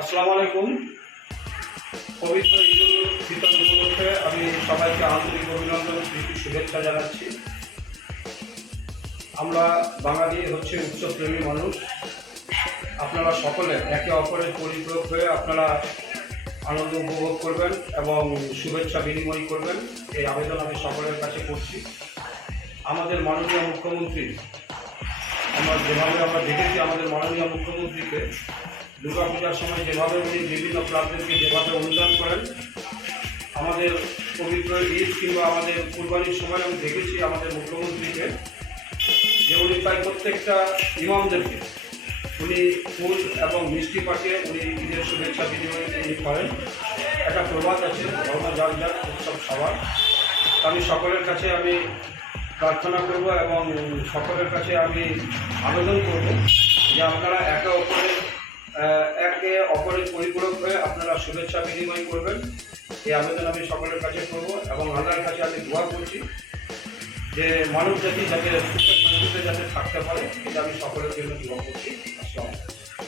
আসসালামু আলাইকুম। পবিত্র ঈদ উল ফিতর উপলক্ষে আমি সবাইকে আন্তরিক অভিনন্দন, প্রীতি, শুভেচ্ছা জানাচ্ছি। আমরা বাঙালি হচ্ছে উৎসবপ্রেমী মানুষ। আপনারা সকলে একে অপরের পরিপূরক হয়ে আপনারা আনন্দ উপভোগ করবেন এবং শুভেচ্ছা বিনিময় করবেন। এই আবেদন আমি সকলের কাছে করছি। আমাদের মাননীয় মুখ্যমন্ত্রী, আমরা যেভাবে আমরা দেখেছি আমাদের মাননীয় মুখ্যমন্ত্রীকে দুর্গাপূজার সময় যেভাবে উনি বিভিন্ন প্রান্তেরকে যেভাবে অনুদান করেন, আমাদের পবিত্র ঈদ কিংবা আমাদের কুরবানির সময় আমি দেখেছি আমাদের মুখ্যমন্ত্রীকে, যে উনি প্রায় প্রত্যেকটা ইমামদেরকে, উনি ফুল এবং মিষ্টি পাঠিয়ে উনি ঈদের শুভেচ্ছা বিনিময় উনি করেন। একটা প্রবাদ আছে, ধর্ম যার যার, উৎসব সবার। আমি সকলের কাছে আমি প্রার্থনা করব এবং সকলের কাছে আমি আবেদন করব যে আপনারা একে অপরের একে অপরের পরিপূরক হয়ে আপনারা শুভেচ্ছা বিনিময় করবেন। এই আবেদন আমি সকলের কাছে করব এবং আল্লাহর কাছে আমি দোয়া করছি যে মানুষ জাতি যাতে সুস্থ যাতে থাকতে পারে, এটা আমি সকলের জন্য দোয়া করছি।